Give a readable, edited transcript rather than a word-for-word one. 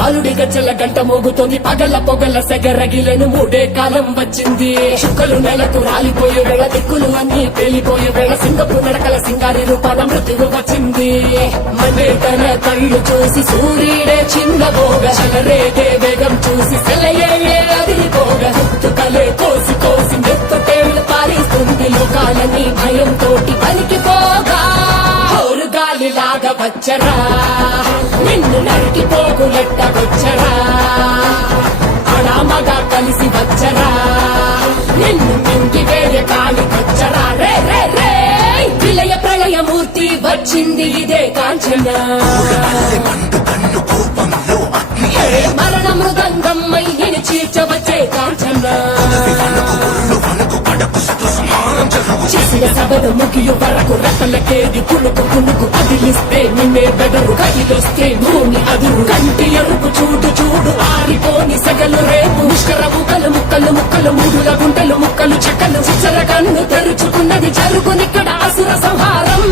కాలుడి గజ్జల గంట మోగుతోంది పగల పొగల సెగరగిలను మూడే కాలం వచ్చింది చుక్కలు నెలకు రాలిపోయే వేళ దిక్కులు అన్ని పేలిపోయే వేళ సింగపు నడకల సింగారి రూపాల మృత్యువు వచ్చింది మనే తన కళ్ళు చూసి సూర్యుడే చిన్నబోగ చలరేగే వేగం చూసి సెలయే అదిరిపోగ తుకలే కోసి కోసి మెత్తటేళ్లు పారిస్తుంది లోకాలని భయం తోటి పలికిపోగా గాలిలాగా వచ్చరా నిన్ను నరికి పోగులెట్టగొచ్చరా అడామగా కలిసి వచ్చరా నిన్ను మింగి వేరే కాలికొచ్చరా రే రే రే విలయ ప్రళయమూర్తి వచ్చింది ఇదే కాంచన మరణ మృదంగం మయ్యని చీర్చవచ్చే కాంచన చేసిన సభను ముగియు వరకు రెప్పలకేది కులుకు కులుకు అదిలిస్తే నిన్నే బెదరు కదిలొస్తే భూమి అదురు కంటి ఎరుపు చూడు చూడు ఆరిపోని సెగలు రేపు ముష్కర ముక్కలు ముక్కలు ముక్కలు మూడుల గుంటలు ముక్కలు చెక్కలు చిచ్చర కన్ను తెరుచుకున్నది జరుగునిక్కడ అసుర సంహారం